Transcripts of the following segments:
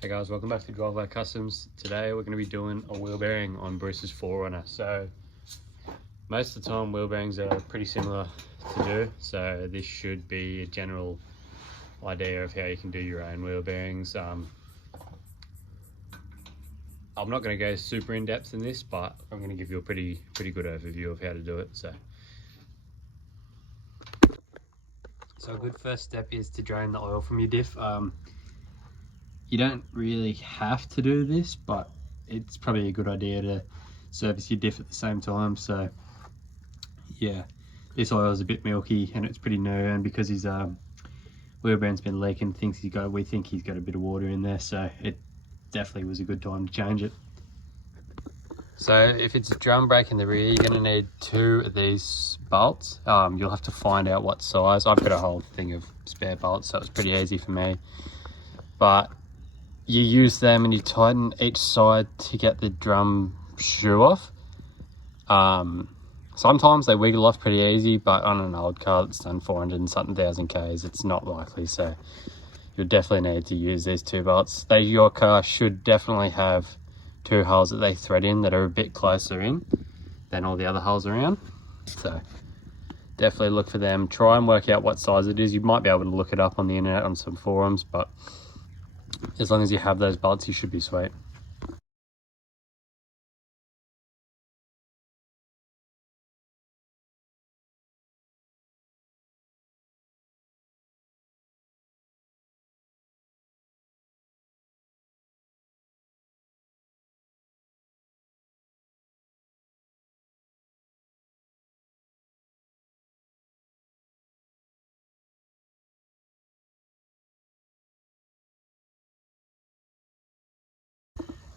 Hey guys, welcome back to Driveway Customs. Today we're going to be doing a wheel bearing on Bruce's 4Runner. So most of the time wheel bearings are pretty similar to do, so this should be a general idea of how you can do your own wheel bearings. I'm not going to go super in depth in this, but I'm going to give you a pretty good overview of how to do it. So a good first step is to drain the oil from your diff. You don't really have to do this, but it's probably a good idea to service your diff at the same time. So yeah, this oil is a bit milky and it's pretty new, and because his wheel bearing's been leaking, we think he's got a bit of water in there, so it definitely was a good time to change it. So if it's a drum brake in the rear, you're going to need 2 of these bolts. You'll have to find out what size. I've got a whole thing of spare bolts, so it's pretty easy for me, but you use them and you tighten each side to get the drum shoe off. Sometimes they wiggle off pretty easy, but on an old car that's done 400 and something thousand Ks, it's not likely. So you'll definitely need to use these 2 bolts. Your car should definitely have 2 holes that they thread in that are a bit closer in than all the other holes around. So definitely look for them. Try and work out what size it is. You might be able to look it up on the internet on some forums, but as long as you have those bolts, you should be sweet.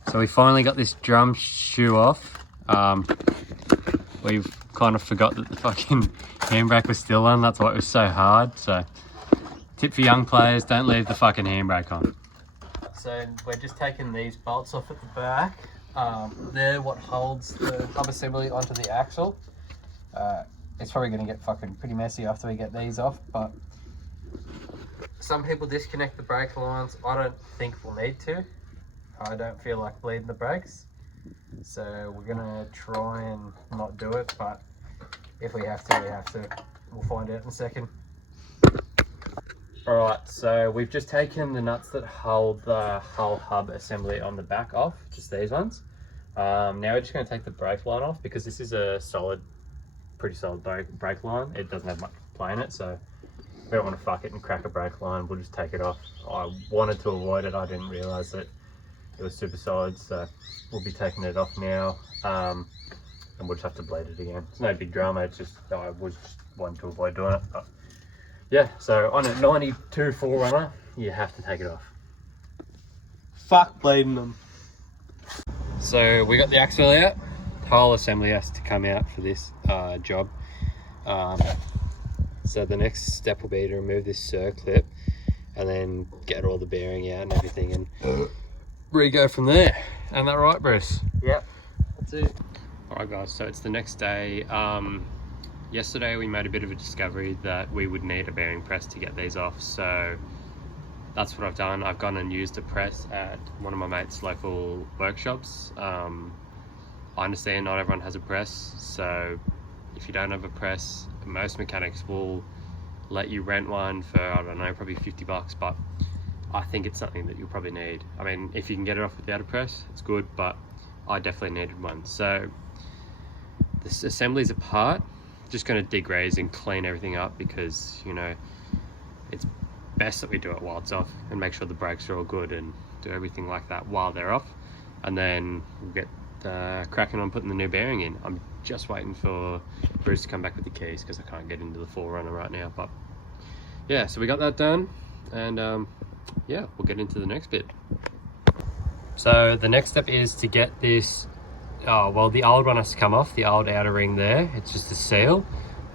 So we finally got this drum shoe off. We've kind of forgot that the fucking handbrake was still on. That's why it was so hard. So tip for young players, don't leave the fucking handbrake on. So we're just taking these bolts off at the back. They're what holds the hub assembly onto the axle. It's probably going to get fucking pretty messy after we get these off, but some people disconnect the brake lines. I don't think we'll need to. I don't feel like bleeding the brakes, so we're gonna try and not do it, but if we have to, we have to. We'll find out in a second. Alright, so we've just taken the nuts that hold the whole hub assembly on the back off, just these ones. Now we're just going to take the brake line off, because this is a pretty solid brake line. It doesn't have much play in it, so we don't want to fuck it and crack a brake line. We'll just take it off. I wanted to avoid it, I didn't realise that it was super solid, so we'll be taking it off now, and we'll just have to blade it again. It's no big drama, it's just I was just wanting to avoid doing it. But yeah, so on a 92 4Runner, you have to take it off. Fuck bleeding them. So we got the axle out. The whole assembly has to come out for this job. So the next step will be to remove this circlip and then get all the bearing out and everything, and re-go from there. Ain't that right, Bruce? Yep, that's it. Alright guys, so it's the next day. Yesterday we made a bit of a discovery that we would need a bearing press to get these off, so that's what I've done. I've gone and used a press at one of my mates' local workshops. I understand not everyone has a press, so if you don't have a press, most mechanics will let you rent one for, I don't know, probably 50 bucks, but I think it's something that you'll probably need. I mean, if you can get it off without a press, it's good, but I definitely needed one. So this assembly's apart. Just going to degrease and clean everything up, because, you know, it's best that we do it while it's off and make sure the brakes are all good and do everything like that while they're off, and then we'll get cracking on putting the new bearing in. I'm just waiting for Bruce to come back with the keys, because I can't get into the 4Runner right now. But yeah, so we got that done, and yeah, we'll get into the next bit. So the next step is to get this, well, the old one has to come off, the old outer ring there. It's just a seal.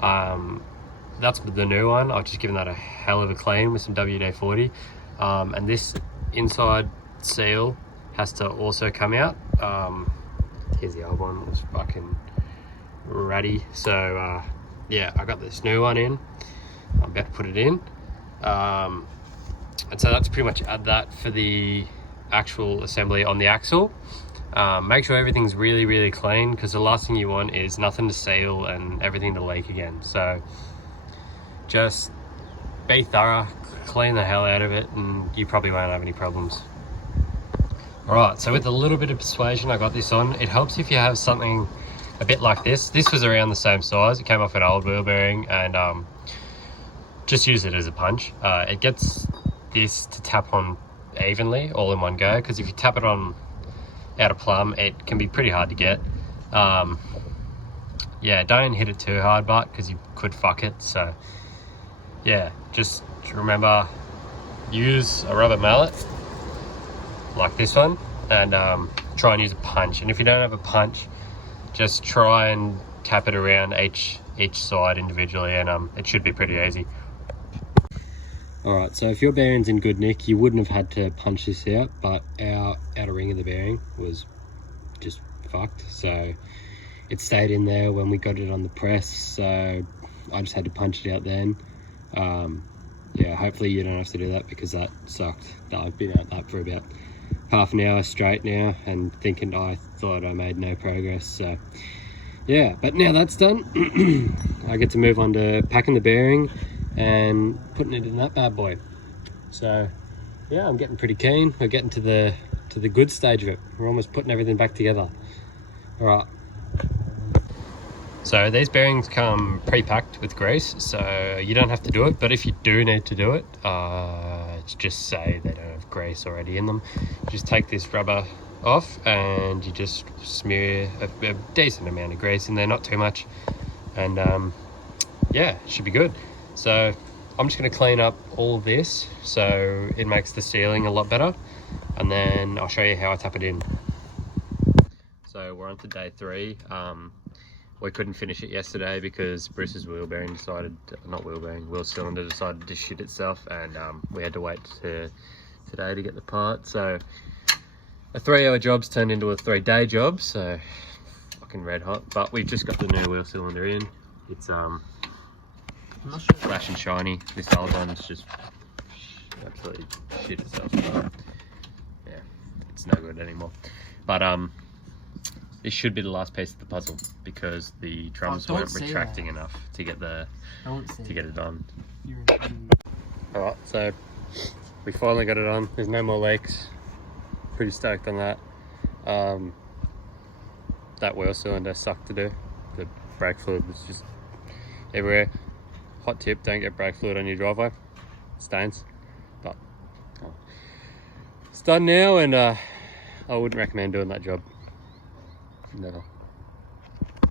That's the new one. I've just given that a hell of a clean with some WD-40. And this inside seal has to also come out. Here's the old one, it was fucking ratty. So yeah, I got this new one in. I'm about to put it in. And so that's pretty much that for the actual assembly on the axle. Make sure everything's really clean, because the last thing you want is nothing to seal and everything to leak again. So just be thorough, clean the hell out of it, and you probably won't have any problems. Alright, so with a little bit of persuasion I got this on. It helps if you have something a bit like this. This was around the same size. It came off an old wheel bearing, and just use it as a punch. It gets this to tap on evenly all in one go, because if you tap it on out of plumb, it can be pretty hard to get. Yeah, don't hit it too hard, but because you could fuck it. So yeah, just remember, use a rubber mallet like this one, and try and use a punch. And if you don't have a punch, just try and tap it around each side individually, and it should be pretty easy. Alright, so if your bearing's in good nick, you wouldn't have had to punch this out, but our outer ring of the bearing was just fucked, so it stayed in there when we got it on the press, so I just had to punch it out then. Yeah, hopefully you don't have to do that, because that sucked. I've been at that for about half an hour straight now, and I thought I made no progress. So yeah, but now that's done, I get to move on to packing the bearing and putting it in that bad boy. So yeah, I'm getting pretty keen. We're getting to the good stage of it. We're almost putting everything back together. All right. So these bearings come pre-packed with grease, so you don't have to do it, but if you do need to do it, just say they don't have grease already in them. Just take this rubber off and you just smear a decent amount of grease in there, not too much, and yeah, it should be good. So I'm just going to clean up all of this so it makes the sealing a lot better, and then I'll show you how I tap it in. So we're on to day 3. We couldn't finish it yesterday because Bruce's wheel cylinder decided to shit itself, and we had to wait to today to get the part. So a 3-hour job's turned into a 3-day job, so fucking red hot. But we've just got the new wheel cylinder in. It's flash and shiny. This old one's just absolutely shit itself. Yeah, it's no good anymore. But this should be the last piece of the puzzle, because the drums weren't retracting enough to get it done. Alright, so we finally got it on. There's no more leaks. Pretty stoked on that. That wheel cylinder sucked to do. The brake fluid was just everywhere. Hot tip, don't get brake fluid on your driveway. Stains. But it's done now, and I wouldn't recommend doing that job. Never.